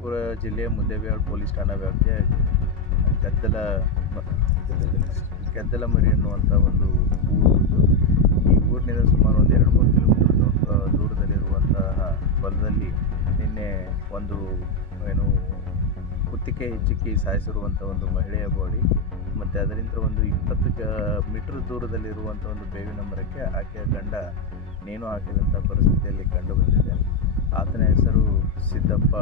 ವಿಜಯಪುರ ಜಿಲ್ಲೆಯ ಮುದ್ದೇಬಿಹಾಳ್ ಪೊಲೀಸ್ ಠಾಣಾ ವ್ಯಾಪ್ತಿಯ ಗದ್ದಲ ಗೆದ್ದಲಮರಿ ಎನ್ನುವಂಥ ಒಂದು ಊರು. ಈ ಊರಿನಿಂದ ಸುಮಾರು ಒಂದು 2-3 ಕಿಲೋಮೀಟರ್ ದೂರದಲ್ಲಿರುವಂತಹ ಹೊಲದಲ್ಲಿ ನಿನ್ನೆ ಒಂದು ಕುತ್ತಿಗೆ ಹಿಚ್ಚಿ ಸಾಯಿಸಿರುವಂಥ ಒಂದು ಮಹಿಳೆಯ ಬಾಡಿ ಮತ್ತು ಅದರಿಂದ ಒಂದು 20 ಮೀಟರ್ ದೂರದಲ್ಲಿರುವಂಥ ಒಂದು ಬೇವಿನ ಮರಕ್ಕೆ ಆಕೆಯ ಗಂಡ ನೇಣು ಹಾಕಿದಂಥ ಪರಿಸ್ಥಿತಿಯಲ್ಲಿ ಕಂಡು ಬಂದಿದೆ. ಆತನ ಹೆಸರು ಸಿದ್ದಪ್ಪ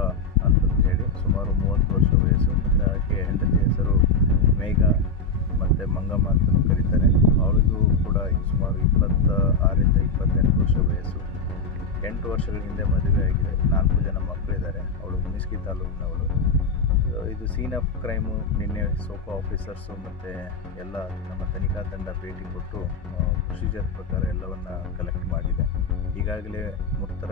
ಅಂತಂತೇಳಿ, ಸುಮಾರು 30 ವರ್ಷ ವಯಸ್ಸು. ಮತ್ತು ಆಕೆ ಹೆಂಡತಿ ಹೆಸರು ಮೇಘ ಮತ್ತು ಮಂಗಮ್ಮ ಅಂತಲೂ ಕರೀತಾರೆ. ಅವಳಿಗೂ ಕೂಡ ಸುಮಾರು 26ರಿಂದ 28 ವರ್ಷ ವಯಸ್ಸು. 8 ವರ್ಷಗಳ ಹಿಂದೆ ಮದುವೆ ಆಗಿದೆ. 4 ಜನ ಮಕ್ಕಳಿದ್ದಾರೆ. ಅವಳು ಹುಣಸಗಿ ತಾಲೂಕಿನವಳು. ಇದು ಸೀನ್ ಆಫ್ ಕ್ರೈಮು. ನಿನ್ನೆ ಸೋಕೋ ಆಫೀಸರ್ಸು ಮತ್ತು ಎಲ್ಲ ನಮ್ಮ ತನಿಖಾ ತಂಡ ಭೇಟಿ ಕೊಟ್ಟು ಪ್ರೊಸೀಜರ್ ಪ್ರಕಾರ ಎಲ್ಲವನ್ನು ಕಲೆಕ್ಟ್ ಮಾಡಿದೆ. ಈಗಾಗಲೇ ಮೃತರ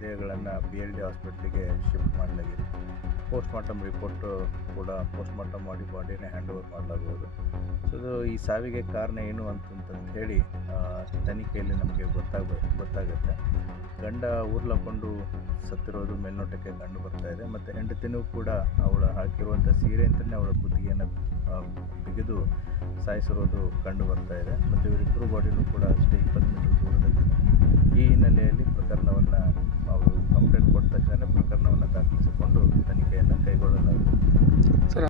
ದೇಹಗಳನ್ನು BLD ಹಾಸ್ಪಿಟ್ಲಿಗೆ ಶಿಫ್ಟ್ ಮಾಡಲಾಗಿದೆ. ಪೋಸ್ಟ್ಮಾರ್ಟಮ್ ರಿಪೋರ್ಟು ಕೂಡ ಪೋಸ್ಟ್ಮಾರ್ಟಮ್ ಮಾಡಿ ಬಾಡಿನ ಹ್ಯಾಂಡ್ ಓವರ್ ಮಾಡಲಾಗುವುದು. ಸೊ ಈ ಸಾವಿಗೆ ಕಾರಣ ಏನು ಅಂತಂತ ಹೇಳಿ ತನಿಖೆಯಲ್ಲಿ ನಮಗೆ ಗೊತ್ತಾಗುತ್ತೆ. ಗಂಡ ಊರ್ಲಕೊಂಡು ಸತ್ತಿರೋದು ಮೇಲ್ನೋಟಕ್ಕೆ ಕಂಡು ಬರ್ತಾ ಇದೆ. ಮತ್ತು ಹೆಂಡತಿನೂ ಕೂಡ ಅವಳು ಹಾಕಿರುವಂಥ ಸೀರೆ ಅಂತಲೇ ಅವಳ ಕುತ್ತಿಗೆಯನ್ನು ಬಿಗಿದು ಸಾಯಿಸಿರೋದು ಕಂಡು ಬರ್ತಾ ಇದೆ. ಮತ್ತು ಇವರಿಬ್ಬರು ಬಾಡಿನೂ ಕೂಡ ಅಷ್ಟೇ 20 ಮೀಟರ್ ದೂರದಲ್ಲಿದೆ. ಈ ಹಿನ್ನೆಲೆಯಲ್ಲಿ ಪ್ರಕರಣವನ್ನು ಅವರು ಕಂಪ್ಲೇಂಟ್ ಕೊಟ್ಟ ತಕ್ಷಣ ಪ್ರಕರಣವನ್ನು ದಾಖಲಿಸಿಕೊಂಡು ತನಿಖೆಯನ್ನು ಕೈಗೊಳ್ಳಲಾಗಿದೆ.